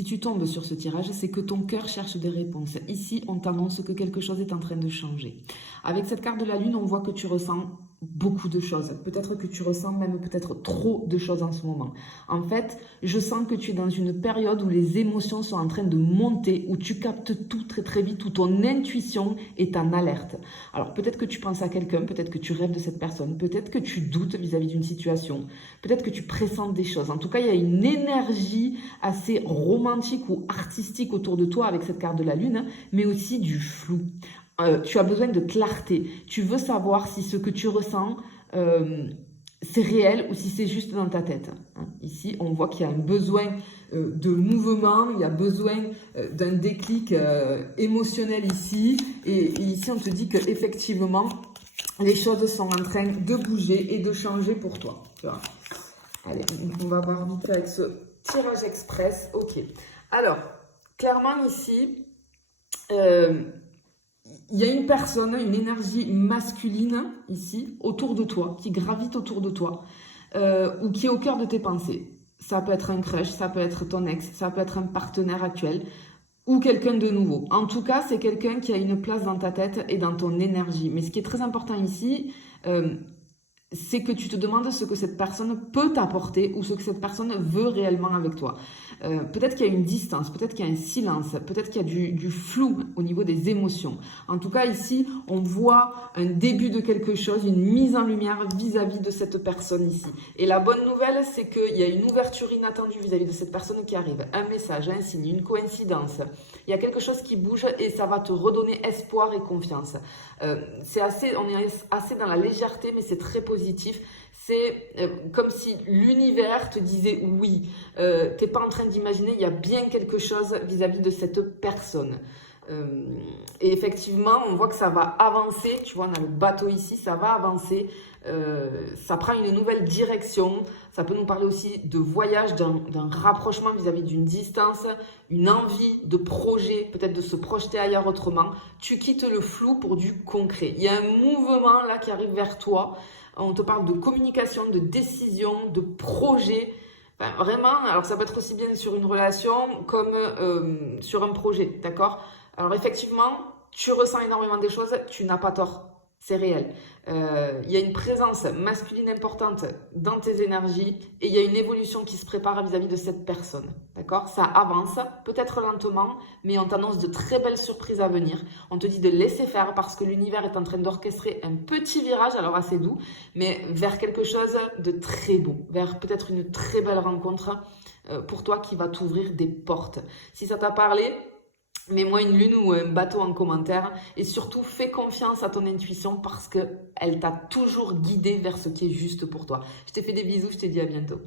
Si tu tombes sur ce tirage, c'est que ton cœur cherche des réponses. Ici, on t'annonce que quelque chose est en train de changer. Avec cette carte de la lune, on voit que tu ressens beaucoup de choses. Peut-être que tu ressens même peut-être trop de choses en ce moment. En fait, je sens que tu es dans une période où les émotions sont en train de monter, où tu captes tout très très vite, où ton intuition est en alerte. Alors peut-être que tu penses à quelqu'un, peut-être que tu rêves de cette personne, peut-être que tu doutes vis-à-vis d'une situation, peut-être que tu pressens des choses. En tout cas, il y a une énergie assez romantique ou artistique autour de toi avec cette carte de la lune, mais aussi du flou. Tu as besoin de clarté. Tu veux savoir si ce que tu ressens, c'est réel ou si c'est juste dans ta tête. Ici, on voit qu'il y a un besoin de mouvement, il y a besoin d'un déclic émotionnel ici. Et ici, on te dit qu'effectivement, les choses sont en train de bouger et de changer pour toi. Tu vois. Allez, on va voir vite avec ce tirage express. Ok. Alors, clairement ici, il y a une personne, une énergie masculine ici, autour de toi, qui gravite autour de toi, ou qui est au cœur de tes pensées. Ça peut être un crush, ça peut être ton ex, ça peut être un partenaire actuel, ou quelqu'un de nouveau. En tout cas, c'est quelqu'un qui a une place dans ta tête et dans ton énergie. Mais ce qui est très important ici, c'est que tu te demandes ce que cette personne peut t'apporter ou ce que cette personne veut réellement avec toi. Peut-être qu'il y a une distance, peut-être qu'il y a un silence, peut-être qu'il y a du flou au niveau des émotions. En tout cas, ici, on voit un début de quelque chose, une mise en lumière vis-à-vis de cette personne ici. Et la bonne nouvelle, c'est qu'il y a une ouverture inattendue vis-à-vis de cette personne qui arrive. Un message, un signe, une coïncidence. Il y a quelque chose qui bouge et ça va te redonner espoir et confiance. On est assez dans la légèreté, mais c'est très positif. C'est comme si l'univers te disait oui, t'es pas en train d'imaginer, il y a bien quelque chose vis-à-vis de cette personne. Et effectivement, on voit que ça va avancer, tu vois, on a le bateau ici, ça va avancer, ça prend une nouvelle direction, ça peut nous parler aussi de voyage, d'un rapprochement vis-à-vis d'une distance, une envie de projet, peut-être de se projeter ailleurs autrement. Tu quittes le flou pour du concret. Il y a un mouvement là qui arrive vers toi, on te parle de communication, de décision, de projet. Enfin, vraiment, alors ça peut être aussi bien sur une relation comme sur un projet, d'accord? Alors effectivement, tu ressens énormément des choses, tu n'as pas tort, c'est réel. Il y a une présence masculine importante dans tes énergies et il y a une évolution qui se prépare vis-à-vis de cette personne, d'accord? Ça avance, peut-être lentement, mais on t'annonce de très belles surprises à venir. On te dit de laisser faire parce que l'univers est en train d'orchestrer un petit virage, alors assez doux, mais vers quelque chose de très beau, vers peut-être une très belle rencontre pour toi qui va t'ouvrir des portes. Si ça t'a parlé, mets-moi une lune ou un bateau en commentaire et surtout fais confiance à ton intuition parce qu'elle t'a toujours guidé vers ce qui est juste pour toi. Je te fais des bisous, je te dis à bientôt.